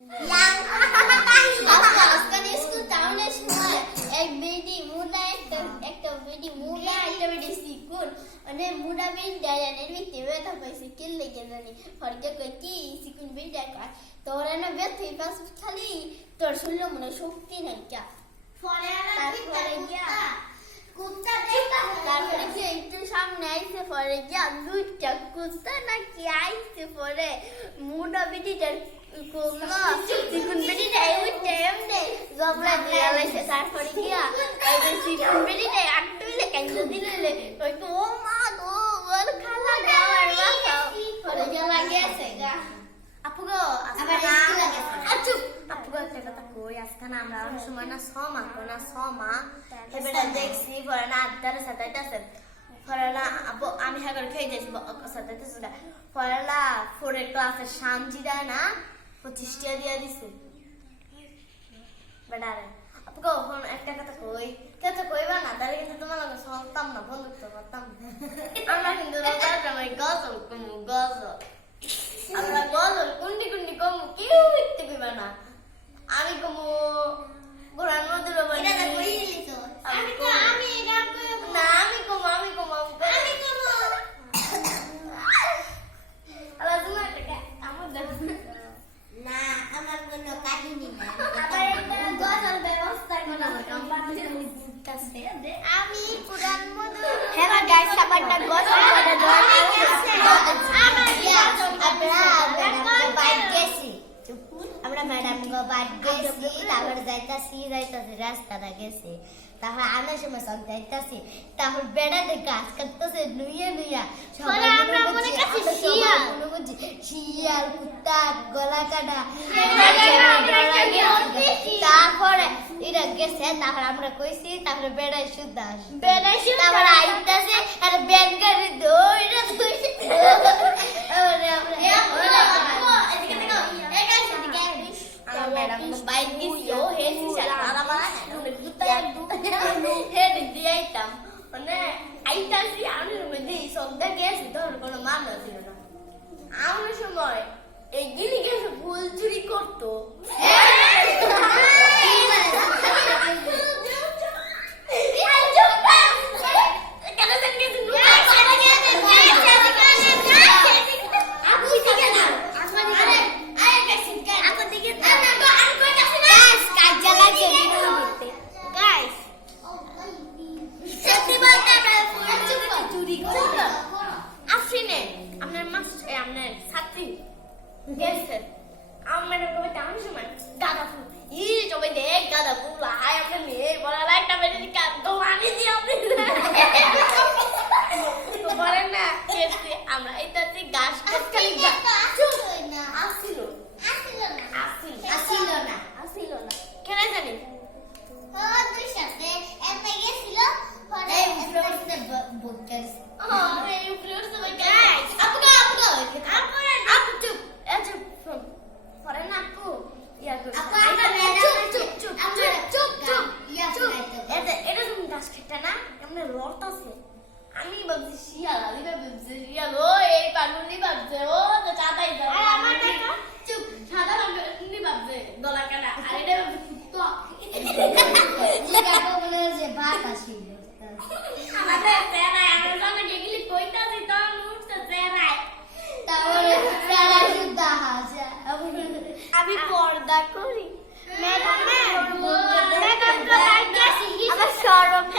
এক বেডি মুলা একটা একটা বেডি মুলা একটা বেডি সিকুন અને મુડા બેન ડાયા ને વી તેવે તો પૈસે કિલ લઈ ગયા ને ફરકે કઈ কি সিকুন বেন ডাকা তোরা না ব্যথি পাস খালি তোর শুনলো মনে শক্তি নাই কা তারপরে গিয়া তারপরে কি একটু সামনে আইসে পরে গিয়া দুইটা কুত্তা নাকি আইসে পরে মুডা বেটিটার কোমলা সিকুন বেটিটা উঠে এমনি জবলা দিয়া লাইছে তারপরে গিয়া ওই সিকুন বেটিটা আটটুইলে কাইন্দা দিলে ওই তো ও মা গো ওর খালা দেওয়ার বাসা পরে গিয়া লাগিয়েছে গা। আবার স্কুলে গেছে। আচ্ছু আপুগো একটা কথা কই আজকে না আমরা অনেক সময় না সমা কো না সমা এবারে দেখছি পরে না আদার সাথে আছে। না আমি হ্যাঁ করে খেয়ে যাচ্ছি সাথে না ফোরের ক্লাসের সামজি দেয় না দিয়ে দিছে। একটা কথা কই কথা কইবা না তাহলে কিন্তু তোমার লগে না বন্ধুত্ব করতাম। আমরা কিন্তু রোজার সময় গজল কমু গজল। আমরা গজল কুন্ডি কুন্ডি কমু কেউ ইত্যে কইবা না। আমি কমু কোরআন মধ্যে তো তো। আমি তো আমি এটা কই না আমি কমু আমি কমু আমি কমু আমি করব আল্লাহ তুমি একটা আমার দেখো না আমার কোনো কাহিনী নাই আবার একটা গজল ব্যবস্থা করা আমি পুরান মধু হ্যাঁ গাইস আমার একটা গজল করে দাও আমরা ম্যাডাম গো বাদ গেছি তারপর যাইতাছি যাইতাছি রাস্তাটা গেছে। তারপর আনার সময় সব যাইতাছি। তারপর বেড়াতে গাছ কাটতেছে নুইয়া নুইয়া সবাই আমরা মনে করছি শিয়াল। শিয়াল কুত্তা গলা কাটা বলতেছি। তারপরে এটা গেছে তারপর আমরা কইছি তারপরে বেড়াই শুদ্ধ আসি বেড়াই শুদ্ধ তারপর। আইতাছে আর ব্যান গাড়ি দৌড়া আমার ম্যাডাম বাইক দিছিল হে সিসার মারা মারা মানে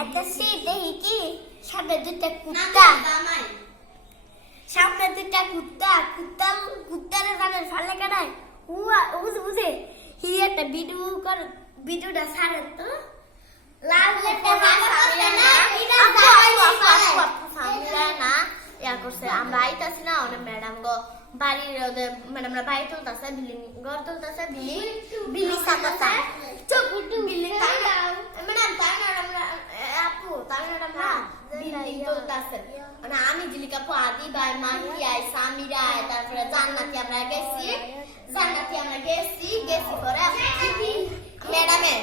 আচ্ছা দেখি কি? সামনে দুটা কুত্তা। সামনে দুটা কুত্তা। কুত্তা কুত্তার গানের ফালে কাটায় উয়া বুঝে বুঝে? হি একটা ভিডিও কর ভিডিওটা ছাড়ে তো। লাল না। ইয়া করছে আমরা আইতাছি না ওনে ম্যাডাম গো। বাড়ির মানে আমরা বাড়ি তুলতেছে বিল্ডিং ঘর তুলতেছে বিল্ডিং বিল্ডিং সামলাছে চুপ বিল্ডিং তাই না ম্যাডাম তাই না আমরা আপু তাই না আমরা বিল্ডিং তুলতেছে মানে আমি জিলিকা আপু আদি ভাই মাহি আই সামিরা আই তারপরে জান্নাতি আমরা গেছি জান্নাতি আমরা গেছি গেছি পরে ম্যাডামে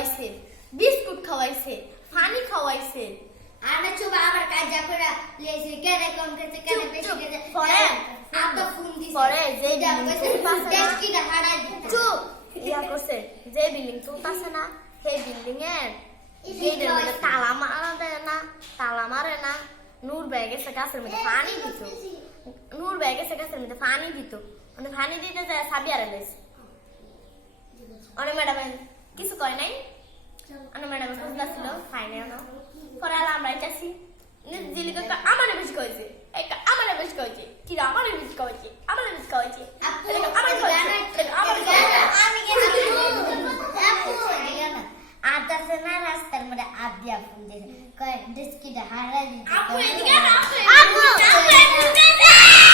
ক্ষীর খাওয়াইছে বিস্কুট খাওয়াইছে পানি খাওয়াইছে আমরা চুপ আবার কাজা করে লেছি কেনে কম খেতে কেনে বেশি। খেতে। পরে। আব্বা ফোন দিছে। পরে যে বিল্ডিং তুলতাছে দেশ না, হারাই চুপ ইয়া করছে যে বিল্ডিং তুলতাছে না সেই বিল্ডিং এর গেটের মধ্যে তালা মারা দেয় না তালা মারে না নূর ব্যাগে এসে গাছের মধ্যে পানি দিত। নূর ব্যাগে এসে গাছের মধ্যে পানি দিত। মানে পানি দিতে যায় সাবি আরে গেছে অনেক ম্যাডাম কিছু কয় নাই ম্যাডাম খুঁজলা ছিল ফাইনে পরে আমরা চাচ্ছি জিলিকা আমার বেশি কয়েছে আমার বেশি কয়েছে কি আমার বেশি কয়েছে আমার বেশি কয়েছে আপু না রাস্তার মধ্যে আদিয়া ফোন দিছে কয় দেশ কিটা হারাই দিতা আপু এদিকে